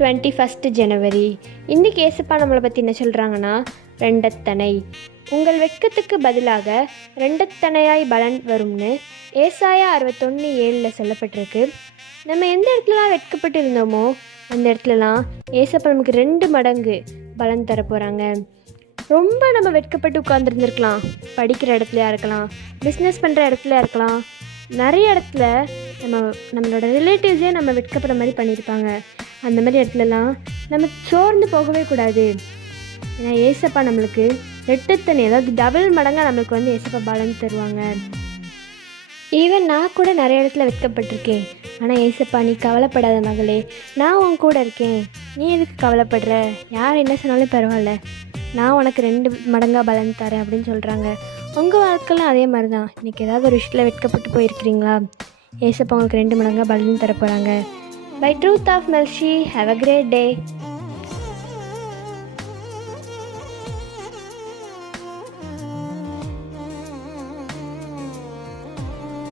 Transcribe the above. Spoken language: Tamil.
21 ஜனவரி. இன்றைக்கி ஏசப்பா நம்மளை பற்றி என்ன சொல்கிறாங்கன்னா, ரெண்டத்தனை உங்கள் வெட்கத்துக்கு பதிலாக ரெண்டத்தனையாய் பலன் வரும்னு ஏசாயா 61:7 சொல்லப்பட்டிருக்கு. நம்ம எந்த இடத்துலலாம் வெட்கப்பட்டு இருந்தோமோ அந்த இடத்துலலாம் ஏசப்பா நமக்கு 2 மடங்கு பலன் தர போகிறாங்க. ரொம்ப நம்ம வெட்கப்பட்டு உட்காந்துருந்துருக்கலாம். படிக்கிற இடத்துலையா இருக்கலாம், பிஸ்னஸ் பண்ணுற இடத்துல இருக்கலாம், நிறைய இடத்துல நம்மளோட ரிலேட்டிவ்ஸே நம்ம வெட்கப்படுற மாதிரி பண்ணியிருப்பாங்க. அந்த மாதிரி இடத்துலலாம் நம்ம சோர்ந்து போகவே கூடாது. ஏன்னா ஏசப்பா நம்மளுக்கு ரெட்டத்தனை, அதாவது டபுள் மடங்காக நம்மளுக்கு வந்து ஏசப்பா பலன் தருவாங்க. ஈவன் நான் கூட நிறைய இடத்துல வெட்கப்பட்டிருக்கேன். ஆனால் ஏசப்பா, நீ கவலைப்படாத மகளே, நான் உன் கூட இருக்கேன், நீ எதுக்கு கவலைப்படுற, யார் என்ன சொன்னாலும் பரவாயில்ல, நான் உனக்கு 2 மடங்காக பலன் தரேன் அப்படின்னு சொல்கிறாங்க. உங்கள் வாழ்க்கைலாம் அதே மாதிரி தான். இன்றைக்கி ஏதாவது ஒரு விஷயத்தில் வெட்கப்பட்டு போயிருக்கிறீங்களா? ஏசப்பா உங்களுக்கு 2 மடங்காக பலன் தர போகிறாங்க. பை ட்ரூத் ஆஃப் மெல்ஷி, ஹேவ் அ கிரேட் டே.